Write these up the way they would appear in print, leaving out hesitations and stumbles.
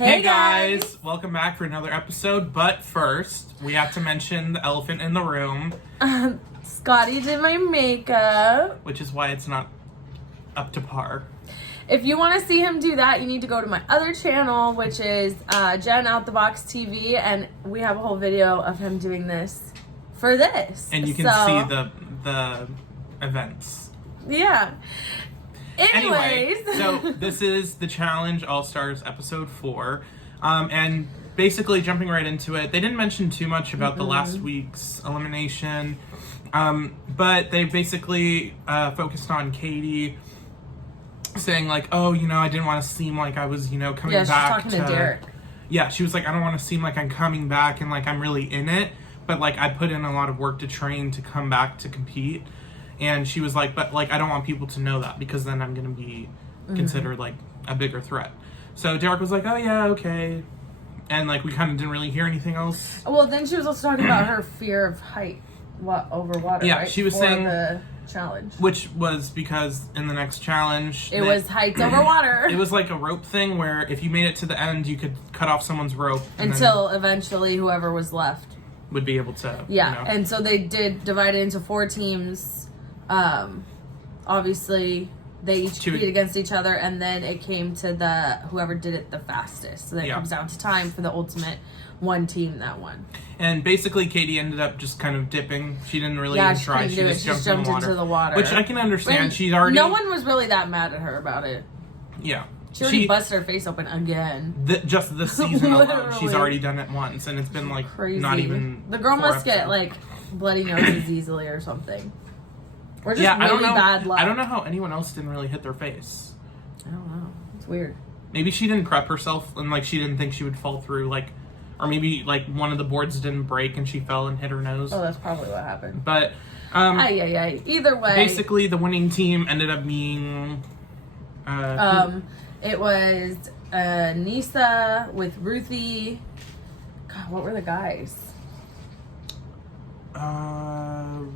Hey guys! Welcome back for another episode, but first, we have to mention the elephant in the room. Scotty did my makeup. Which is why it's not up to par. If you want to see him do that, you need to go to my other channel, which is Jennoutthebox TV, and we have a whole video of him doing this for this. And you can see the events. Yeah. Anyway, so this is the Challenge All-Stars episode 4. And basically jumping right into it, they didn't mention too much about the last week's elimination. But they basically focused on Katie saying like, oh, you know, I didn't want to seem like I was, coming back. Yeah, she's talking to Derek. Yeah, she was like, I don't want to seem like I'm coming back and like I'm really in it. But like I put in a lot of work to train to come back to compete. And she was like, but like I don't want people to know that because then I'm going to be considered like a bigger threat. So Derek was like, oh yeah, okay. And like we kind of didn't really hear anything else. Well, then she was also talking about her fear of height over water, yeah, right? She was saying the challenge. Which was because in the next challenge... It was heights over water. It was like a rope thing where if you made it to the end, you could cut off someone's rope. Until eventually whoever was left would be able to... Yeah, and so they did divide it into 4 teams. Obviously, they each compete against each other, and then it came to whoever did it the fastest. So then it comes down to time for the ultimate one team that won. And basically, Katie ended up just kind of dipping. She didn't really even try. She just jumped into the water. Which I can understand. She's already... No one was really that mad at her about it. Yeah. She already busted her face open again. Just this season alone, she's already done it once, and it's been like crazy. Not even... The girl must get like bloody noses easily or something. Or just I don't really know. Bad luck. I don't know how anyone else didn't really hit their face. I don't know. It's weird. Maybe she didn't prep herself and like she didn't think she would fall through, like, or maybe like one of the boards didn't break and she fell and hit her nose. Oh, that's probably what happened. But either way, basically the winning team ended up being it was Nisa with Ruthie. God, what were the guys?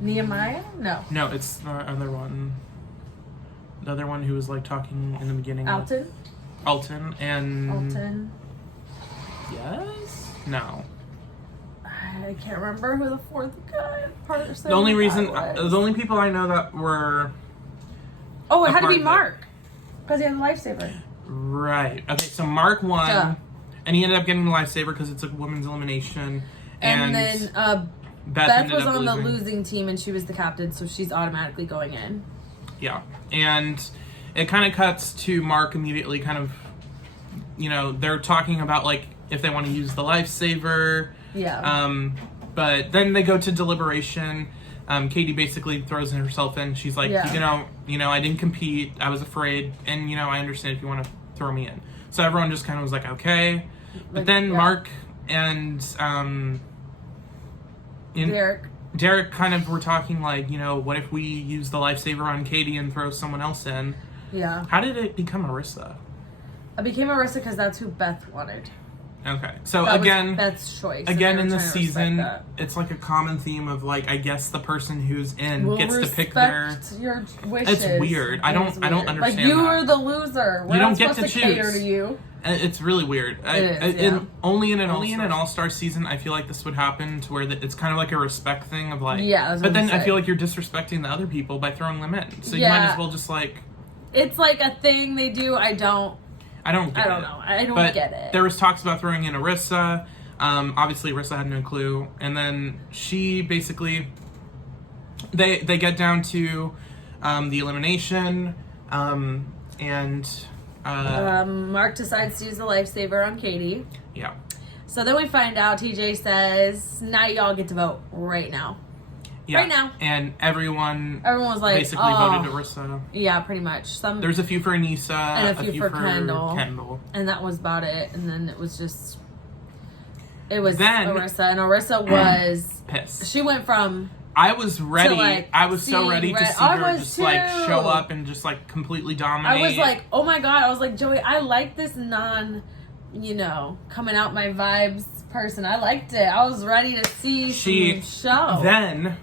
Nehemiah? No, it's the other one. The other one who was like talking in the beginning. Alton and yes? No. I can't remember who the 4th guy person. The only people I know that were... Oh, it had to be Mark. Because he had the lifesaver. Right. Okay, so Mark won. And he ended up getting the lifesaver because it's a women's elimination. And then Beth was on the losing team and she was the captain, so she's automatically going in. Yeah. And it kind of cuts to Mark immediately kind of, they're talking about like if they want to use the lifesaver. Yeah. But then they go to deliberation. Katie basically throws herself in. She's like, I didn't compete. I was afraid. And, I understand if you want to throw me in. So everyone just kind of was like, okay. But then Mark and Derek kind of were talking like, what if we use the lifesaver on Katie and throw someone else in? Yeah. How did it become Arissa? It became Arissa because that's who Beth wanted. Okay. So that again, was Beth's choice. Again, in this season, it's like a common theme of like, I guess the person who's in gets to pick your wishes. It's weird. I don't understand. Like you are the loser. We're not supposed to cater to you. It's really weird. Only in an all-star season, I feel like this would happen to where it's kind of like a respect thing of like. Yeah. But then I feel like you're disrespecting the other people by throwing them in. So you might as well just like. It's like a thing they do. I don't get it. There was talks about throwing in Arissa. Obviously, Arissa had no clue. And then she basically... They get down to the elimination. Mark decides to use the lifesaver on Katie. Yeah. So then we find out, TJ says, now y'all get to vote right now. Yeah. Right now. And everyone was like, basically voted Arissa. Yeah, pretty much. There's a few for Anissa. And a few for Kendall. And that was about it. And then it was just... It was Arissa. And Arissa was... pissed. She went from... I was ready. I was so ready to see her just like show up and just like completely dominate. I was like, oh my God. I was like, Joey, I like this coming out my vibes person. I liked it. I was ready to see some show. Then...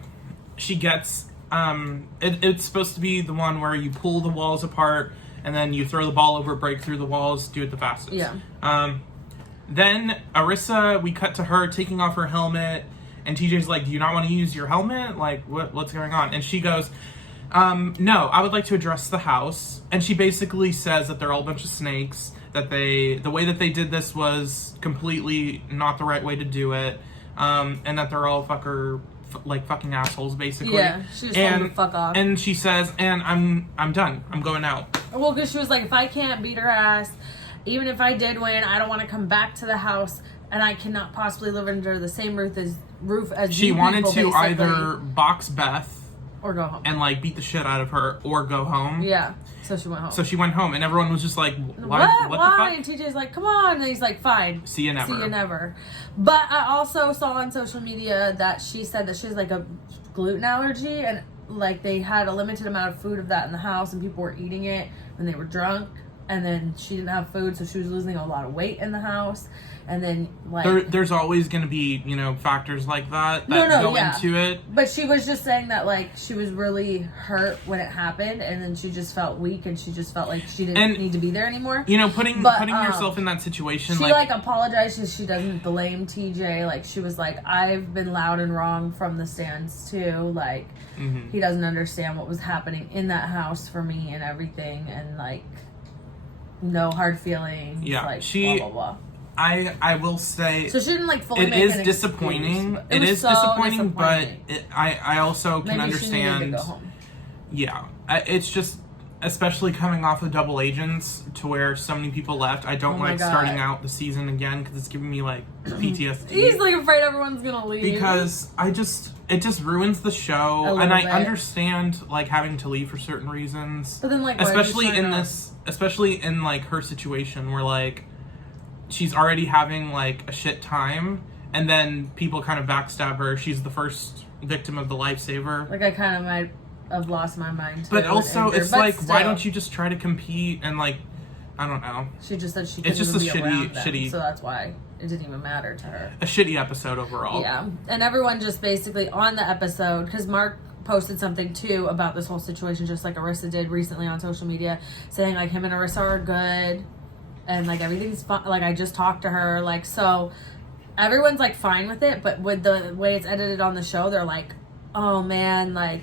She gets, it's supposed to be the one where you pull the walls apart and then you throw the ball over, break through the walls, do it the fastest. Yeah. Then Arissa, we cut to her taking off her helmet, and TJ's like, do you not want to use your helmet? Like, what's going on? And she goes, no, I would like to address the house. And she basically says that they're all a bunch of snakes, that the way that they did this was completely not the right way to do it, and that they're all fucking assholes, basically. Yeah, she just told them to fuck off. And she says, and I'm done. I'm going out. Well, because she was like, if I can't beat her ass, even if I did win, I don't want to come back to the house, and I cannot possibly live under the same roof as she you wanted people, to basically. either box Beth or go home and like beat the shit out of her, or go home. Yeah, so she went home. So she went home, and everyone was just like, What Why? the fuck? And TJ's like, come on. And he's like, fine. See you never. See you never. But I also saw on social media that she said that she has like a gluten allergy, and like they had a limited amount of food of that in the house, and people were eating it when they were drunk. And then she didn't have food, so she was losing a lot of weight in the house. And then, like... There's always going to be, factors like that go into it. But she was just saying that, like, she was really hurt when it happened, and then she just felt weak, and she just felt like she didn't need to be there anymore. Putting yourself in that situation... She, apologized because she doesn't blame TJ. Like, she was like, I've been loud and wrong from the stands, too. Like, he doesn't understand what was happening in that house for me and everything, and, like... No hard feelings. Yeah, like, she. Blah, blah, blah. I will say. So she didn't like fully. It is disappointing. It is disappointing, but I also can understand. She needed to go home. Yeah, it's just, especially coming off of Double Agents, to where so many people left. I don't like starting out the season again because it's giving me like PTSD. He's like afraid everyone's gonna leave because it just ruins the show, and I understand like having to leave for certain reasons. But then like especially in like her situation where like she's already having like a shit time, and then people kind of backstab her. She's the first victim of the lifesaver. Like I kind of might have lost my mind too. But also it's like, why don't you just try to compete and like, I don't know. She just said she couldn't it's just even a be around them, shitty so that's why it didn't even matter to her. A shitty episode overall. Yeah, and everyone just basically on the episode, because Mark posted something too about this whole situation, just like Arissa did recently on social media, saying like him and Arissa are good and like everything's fine. Like I just talked to her, like, so everyone's like fine with it, but with the way it's edited on the show, they're like, oh man, like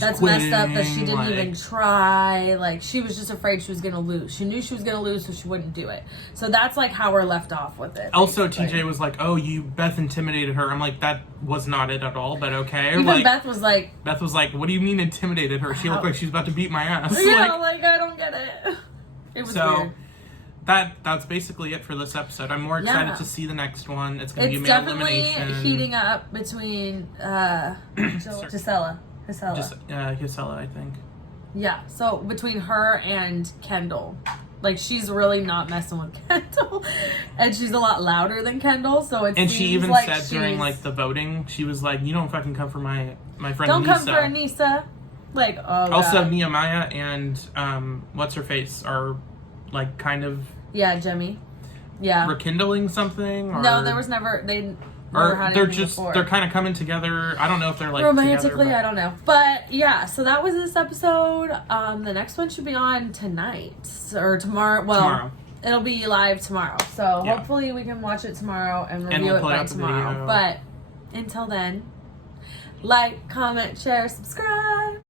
that's quitting, messed up that she didn't even try. Like she was just afraid she was gonna lose. She knew she was gonna lose, so she wouldn't do it. So that's like how we're left off with it. Also, TJ was like, "Oh, Beth intimidated her." I'm like, that was not it at all. But okay. Even like, Beth was like, "What do you mean intimidated her? She looked like she's about to beat my ass." Yeah, like I don't get it. It was weird. That's basically it for this episode. I'm more excited to see the next one. It's gonna be a male elimination. It's definitely heating up between Gisela, I think. Yeah, so between her and Kendall. Like, she's really not messing with Kendall. And she's a lot louder than Kendall, so it seems she even like said during, like, the voting, she was like, you don't fucking come for my friend don't Nisa. Don't come for Anissa. Like, oh, also, God. Nehemiah and, what's-her-face are, like, kind of... Yeah, Jemmy. Yeah. Rekindling something? Or... No, there was never... they're kind of coming together. I don't know if they're like romantically together, I don't know, but yeah, so that was this episode. The next one should be on tonight or tomorrow. Well, tomorrow. It'll be live tomorrow, so hopefully we can watch it tomorrow and review it by tomorrow. But until then, like, comment, share, subscribe.